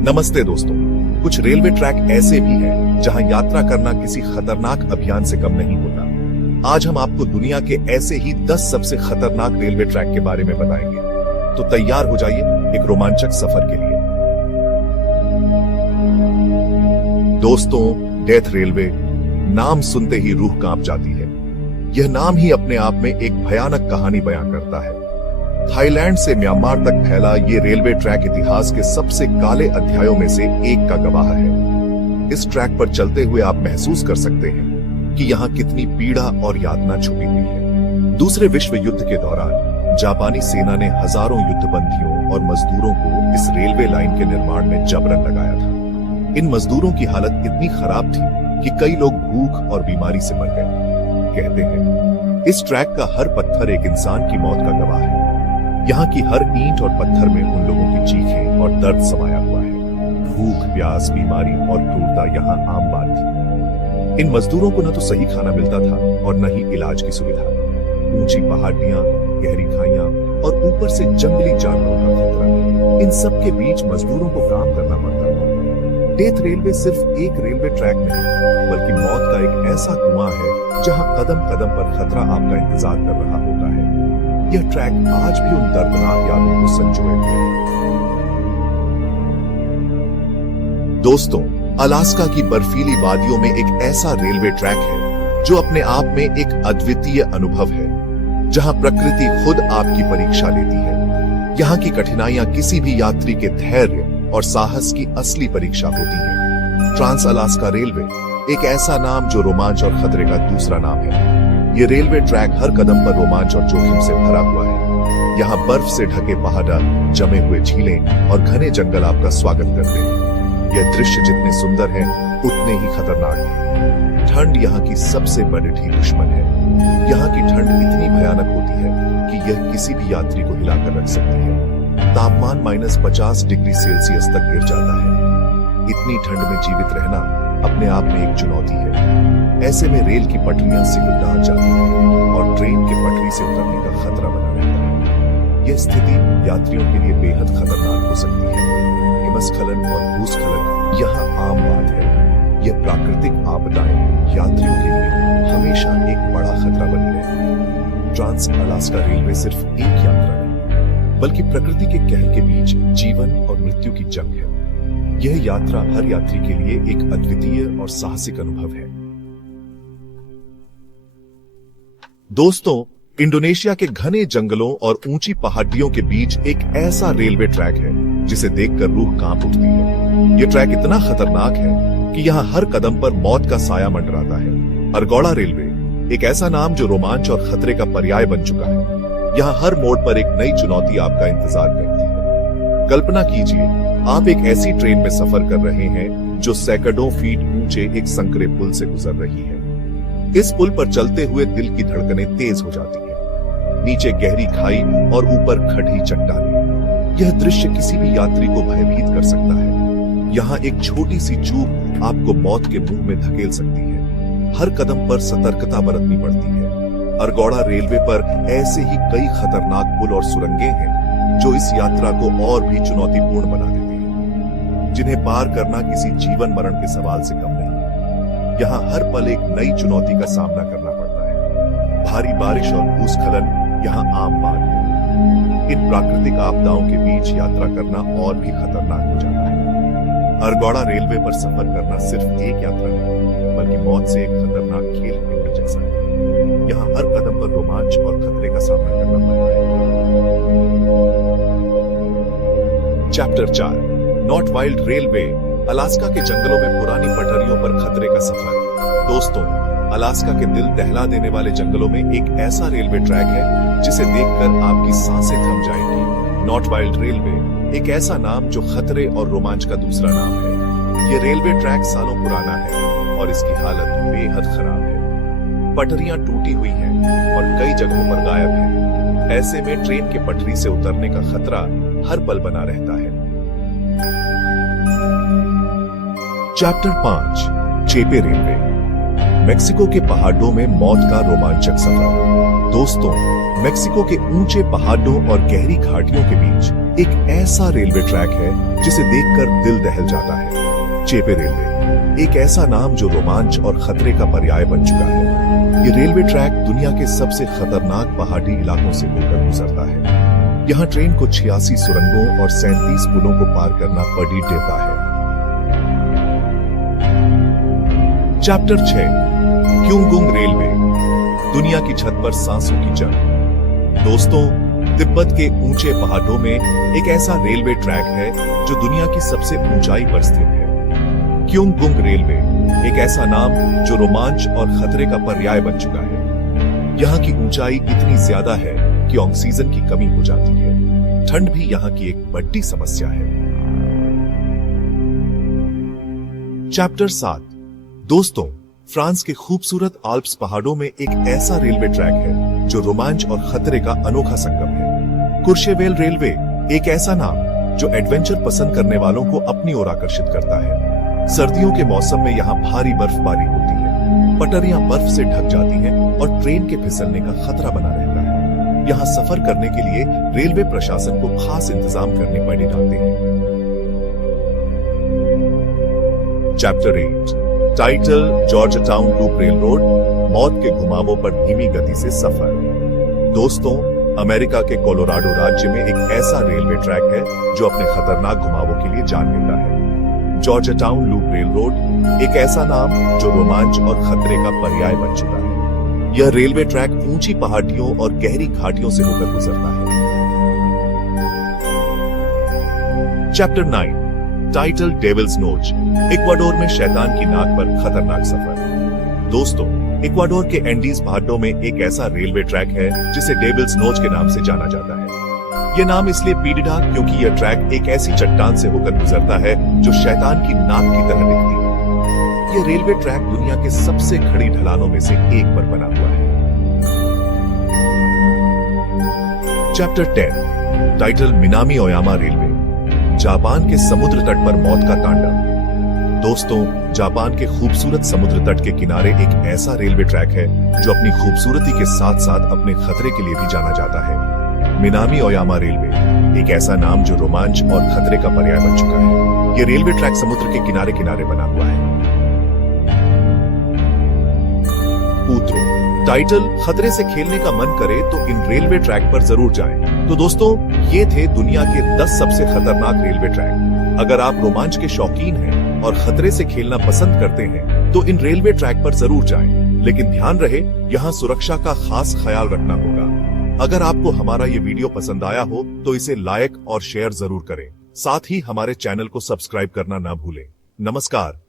नमस्ते दोस्तों। कुछ रेलवे ट्रैक ऐसे भी हैं जहां यात्रा करना किसी खतरनाक अभियान से कम नहीं होता। आज हम आपको दुनिया के ऐसे ही 10 सबसे खतरनाक रेलवे ट्रैक के बारे में बताएंगे। तो तैयार हो जाइए एक रोमांचक सफर के लिए। दोस्तों, डेथ रेलवे नाम सुनते ही रूह कांप जाती है। यह नाम ही अपने आप में एक भयानक कहानी बयान करता है। थाईलैंड से म्यांमार तक फैला ये रेलवे ट्रैक इतिहास के सबसे काले अध्यायों में से एक का गवाह है। इस ट्रैक पर चलते हुए आप महसूस कर सकते हैं कि यहाँ कितनी पीड़ा और यातना छुपी हुई है। दूसरे विश्व युद्ध के दौरान जापानी सेना ने हजारों युद्धबंदियों और मजदूरों को इस रेलवे लाइन के निर्माण में जबरन लगाया था। इन मजदूरों की हालत इतनी खराब थी कि कई लोग भूख और बीमारी से मर गए। कहते हैं इस ट्रैक का हर पत्थर एक इंसान की मौत का गवाह है। यहाँ की हर ईंट और पत्थर में उन लोगों की चीखें और दर्द समाया हुआ है। भूख, प्यास, बीमारी और क्रूरता यहाँ आम बात थी। इन मजदूरों को न तो सही खाना मिलता था और न ही इलाज की सुविधा। ऊंची पहाड़ियां, गहरी खाइयां और ऊपर से जंगली जानवरों का खतरा, इन सब के बीच मजदूरों को काम करना पड़ता था। डेथ रेलवे सिर्फ एक रेलवे ट्रैक नहीं, बल्कि मौत का एक ऐसा कुआं है जहां कदम कदम पर खतरा आपका इंतजार कर रहा होता है। यह ट्रैक आज भी उन दर्दनाक यादों को संजोए हुए है। दोस्तों, अलास्का की बर्फीली वादियों में एक ऐसा रेलवे ट्रैक है जो अपने आप में एक अद्वितीय अनुभव है, जहां प्रकृति खुद आपकी परीक्षा लेती है। यहाँ की कठिनाइयां किसी भी यात्री के धैर्य और साहस की असली परीक्षा होती है। ट्रांस अलास्का रेलवे एक ऐसा नाम जो रोमांच और खतरे का दूसरा नाम है। ये रेलवे ट्रैक हर कदम पर रोमांच और जोखिम से भरा हुआ है। यहाँ बर्फ से ढके पहाड़, जमे हुए झीलें और घने जंगल आपका स्वागत करते हैं। यह दृश्य जितने सुंदर हैं, उतने ही खतरनाक हैं। ठंड यहाँ की सबसे बड़ी दुश्मन है। यहाँ की ठंड इतनी भयानक होती है कि यह किसी भी यात्री को हिलाकर रख सकती है। तापमान -50 डिग्री सेल्सियस तक गिर जाता है। इतनी ठंड में जीवित रहना अपने आप में एक चुनौती है। ऐसे में रेल की पटरियां सिकुड़ जाती हैं और ट्रेन के पटरी से उतरने का खतरा बना रहता है। यह स्थिति यात्रियों के लिए बेहद खतरनाक हो सकती है। हिमस्खलन और भूस्खलन यहाँ आम बात है। यह प्राकृतिक आपदाएं यात्रियों के लिए हमेशा एक बड़ा खतरा बनी रहती है। ट्रांस अलास्का रेलवे सिर्फ एक यात्रा नहीं, बल्कि प्रकृति के कहर के बीच जीवन और मृत्यु की जंग है। यह यात्रा हर यात्री के लिए एक अद्वितीय और साहसिक अनुभव है। दोस्तों, इंडोनेशिया के घने जंगलों और ऊंची पहाड़ियों के बीच एक ऐसा रेलवे ट्रैक है जिसे देखकर रूह कांप उठती है। यह ट्रैक इतना खतरनाक है कि यहाँ हर कदम पर मौत का साया मंडराता है। अरगौड़ा रेलवे एक ऐसा नाम जो रोमांच और खतरे का पर्याय बन चुका है। यहाँ हर मोड़ पर एक नई चुनौती आपका इंतजार करती है। कल्पना कीजिए, आप एक ऐसी ट्रेन में सफर कर रहे हैं जो सैकड़ों फीट ऊंचे एक संकरे पुल से गुजर रही है। इस पुल पर चलते हुए दिल की धड़कनें तेज हो जाती हैं। नीचे गहरी खाई और ऊपर खड़ी चट्टानें। यह दृश्य किसी भी यात्री को भयभीत कर सकता है। यहाँ एक छोटी सी चूक आपको मौत के मुंह में धकेल सकती है। हर कदम पर सतर्कता बरतनी पड़ती है। अरगौड़ा रेलवे पर ऐसे ही कई खतरनाक पुल और सुरंगें हैं जो इस यात्रा को और भी चुनौतीपूर्ण बना देती हैं, जिन्हें पार करना किसी जीवन मरण के सवाल से कम नहीं। यहाँ हर पल एक नई चुनौती का सामना करना पड़ता है। भारी बारिश और भूस्खलन यहाँ आम बात है। इन प्राकृतिक आपदाओं के बीच यात्रा करना और भी खतरनाक हो जाता है। अरगौड़ा रेलवे पर सफर करना सिर्फ एक यात्रा नहीं, बल्कि मौत से एक खतरनाक खेल खेलने जैसा है। यहाँ हर कदम पर रोमांच और खतरे का सामना करना पड़ता है। Chapter 4, not wild railway. Alaska के जंगलों में पुरानी पटरियों पर खतरे का सफर। दोस्तों, अलास्का के दिल दहला देने वाले जंगलों में एक ऐसा रेलवे ट्रैक है जिसे देखकर आपकी सांसें थम जाएंगी। नॉट वाइल्ड रेलवे एक ऐसा नाम जो खतरे और रोमांच का दूसरा नाम है। यह रेलवे ट्रैक सालों पुराना है और इसकी हालत बेहद खराब है। पटरियां टूटी हुई हैं और कई जगहों पर गायब हैं। ऐसे में ट्रेन के पटरी से उतरने का खतरा हर पल बना रहता है। चैप्टर 5, चेपे रेलवे। मेक्सिको के पहाड़ों में मौत का रोमांचक सफर। दोस्तों, मेक्सिको के ऊंचे पहाड़ों और गहरी घाटियों के बीच एक ऐसा रेलवे ट्रैक है जिसे देखकर दिल दहल जाता है। चेपे रेलवे, एक ऐसा नाम जो रोमांच और खतरे का पर्याय बन चुका है। ये रेलवे ट्रैक दुनिया के सबसे खतरनाक पहाड़ी इलाकों से होकर गुजरता है। यहाँ ट्रेन को 86 सुरंगों और 37 पुलों को पार करना पड़ी देता है। चैप्टर 6, क्योंगुंग रेलवे, दुनिया की छत पर सांसों की जंग। दोस्तों, तिब्बत के ऊंचे पहाड़ों में एक ऐसा रेलवे ट्रैक है जो दुनिया की सबसे ऊंचाई पर स्थित है। क्योंगुंग रेलवे, एक ऐसा नाम जो रोमांच और खतरे का पर्याय बन चुका है। यहाँ की ऊंचाई इतनी ज्यादा है कि ऑक्सीजन की कमी हो जाती है। ठंड भी यहाँ की एक बड़ी समस्या है। चैप्टर 7, दोस्तों, फ्रांस के खूबसूरत आल्प्स पहाड़ों में एक ऐसा रेलवे ट्रैक है जो रोमांच और खतरे का अनोखा संगम है। कुर्शेवेल रेलवे, एक ऐसा नाम जो एडवेंचर पसंद करने वालों को अपनी ओर आकर्षित करता है। सर्दियों के मौसम में यहाँ भारी बर्फबारी होती है, पटरियां बर्फ से ढक जाती हैं और ट्रेन के फिसलने का खतरा बना रहता है। यहाँ सफर करने के लिए रेलवे प्रशासन को खास इंतजाम करने पड़े जाते हैं। Chapter 8, title Georgetown loop railroad, मौत के घुमावों पर धीमी गति से सफर। दोस्तों, अमेरिका के कोलोराडो राज्य में एक ऐसा रेलवे ट्रैक है जो अपने खतरनाक घुमावों के लिए जान लेता है। जॉर्जटाउन लूप रेलरोड, एक ऐसा नाम जो रोमांच और खतरे का पर्याय बन चुका है। यह रेलवे ट्रैक ऊंची पहाड़ियों और गहरी घाटियों से होकर गुजरता है। चैप्टर 9, टाइटल डेविल्स नोच, इक्वाडोर में शैतान की नाक पर खतरनाक सफर। दोस्तों, इक्वाडोर के एंडीज पहाड़ों में एक ऐसा रेलवे ट्रैक है जिसे डेविल्स नोच के नाम से जाना जाता है। यह नाम इसलिए पीढ़ा क्योंकि यह ट्रैक एक ऐसी चट्टान से होकर गुजरता है जो शैतान की नाक की तरह दिखती है। यह रेलवे ट्रैक दुनिया के सबसे खड़ी ढलानों में से एक पर बना हुआ है। Chapter 10, title Minami Oyama railway, Japan के समुद्र तट पर मौत का तांडव। दोस्तों, जापान के खूबसूरत समुद्र तट के किनारे एक ऐसा रेलवे ट्रैक है जो अपनी खूबसूरती के साथ साथ अपने खतरे के लिए भी जाना जाता है। मिनामी ओयामा रेलवे, एक ऐसा नाम जो रोमांच और खतरे का पर्याय बन चुका है। यह रेलवे ट्रैक समुद्र के किनारे किनारे बना हुआ है। पूत्रो, टाइटल खतरे से खेलने का मन करे तो इन रेलवे ट्रैक पर जरूर जाएं। तो दोस्तों, ये थे दुनिया के 10 सबसे खतरनाक रेलवे ट्रैक। अगर आप रोमांच के शौकीन हैं और खतरे से खेलना पसंद करते हैं तो इन रेलवे ट्रैक पर जरूर जाएं। लेकिन ध्यान रहे, यहाँ सुरक्षा का खास ख्याल रखना होगा। अगर आपको हमारा ये वीडियो पसंद आया हो तो इसे लाइक और शेयर जरूर करें। साथ ही हमारे चैनल को सब्सक्राइब करना ना भूलें। नमस्कार।